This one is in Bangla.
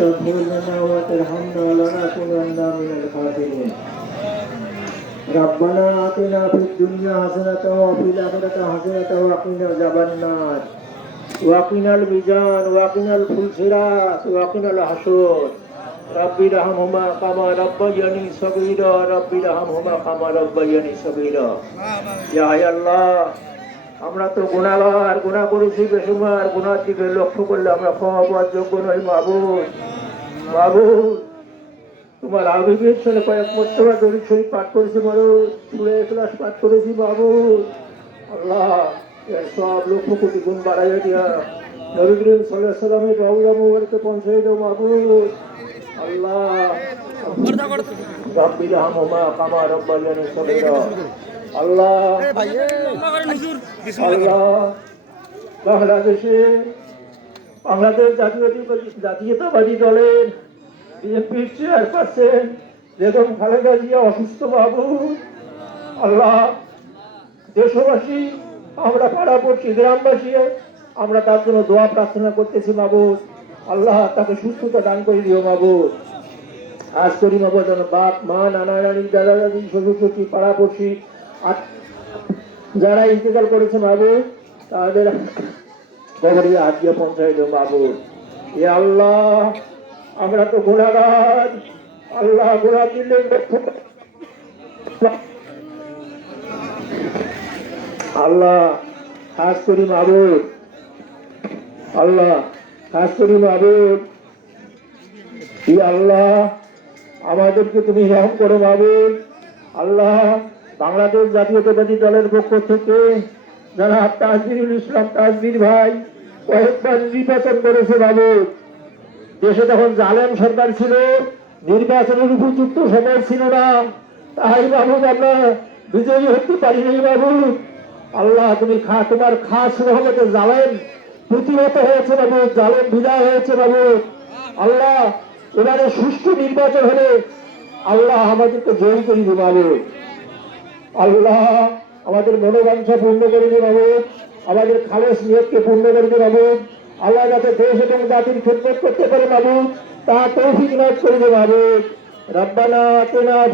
تغفر لنا وترحمنا لنكونن من الخاسرين ربنا آتنا في الدنيا حسنة وفي الآخرة حسنة وقنا عذاب النار وقنا الميزان وقنا الفلسراء وقنا الحشور رب ارحمهما كما ربياني صغيرا رب ارحمهما كما ربياني صغيرا يا الله আমরা তো গুণাগার গুণা করেছি বেসুমার গুণার দিকে লক্ষ্য করলে আমরা ক্ষমা পাওয়ার যোগ্য নই মাবুদ মাবুদ। তোমার আবিবের সাথে কয়েক মোস্তফা দড়ি শরীফ পাঠ করেছি বলো সুরে ক্লাস পাঠ করেছি মাবুদ। আল্লাহ এর সব লক্ষ কোটি গুণ বাড়াইয়া দিয়া নবী করিম সাল্লাহ সাল্লামের বাবুরা মোবাইলকে পৌঁছাই দাও মাবুদ। আল্লাহ। রব্বি রহমা কামা রব্বাইয়ানি সগীরা আল্লাহ বাংলাদেশে বাংলাদেশ জাতীয়তাবাদী জাতীয়তাবাদী দলের বিএনপির চেয়ারপারসন বেগম খালেদা জিয়া অসুস্থ বাবু আল্লাহ দেশবাসী আমরা পাড়াপড়শি গ্রামবাসী আমরা তার জন্য দোয়া প্রার্থনা করতেছি মাবুদ আল্লাহ তাকে সুস্থতা দান করে দিও মাবুদ আজ করি মাবুদ বাপ মা নানা নানি দাদা দাদি শ্বশুর শ্বশুর পাড়াপড়শি যারা ইন্তেকাল করেছে বাবু তাদের কবরে আজকে পৌঁছাইল বাবু এ আল্লাহ, আমরা তো গুণাগার। আল্লাহ গুণা দিলে আল্লাহ, খাস করি মাবুদ আল্লাহ, খাস করি মাবুদ ই আল্লাহ, আমাদেরকে তুমি রহম করো মাবুদ আল্লাহ বাংলাদেশ জাতীয়তাবাদী দলের পক্ষ থেকে যারা তাজবিরুল ইসলাম তাজবির ভাই কয়েকবার নির্বাচন করেছে বাবু দেশে তখন জালেম সরকার ছিল, নির্বাচনের উপযুক্ত সময় ছিল না। তাই বাবু আমরা বিজয়ী হতে পারিনি বাবু আল্লাহ, তুমি খা তোমার খাস রহমতে জালেম প্রতিহত হয়েছে বাবু জালেম বিদায় হয়েছে বাবু আল্লাহ, এবারে সুষ্ঠু নির্বাচন হলে আল্লাহ আমাদেরকে জয়ী করে দিবে বাবু আল্লাহ, আমাদের মনোবাঞ্ছা পূর্ণ করে দিন আমাদের খালেস নিয়তকে পূর্ণ করে দিন আল্লাহ যাতে দেশ এবং জাতির খেদমত করতে পারে বাবু তা তৌফিক নাজ করে দিন বাবু রব্বানা আতিনা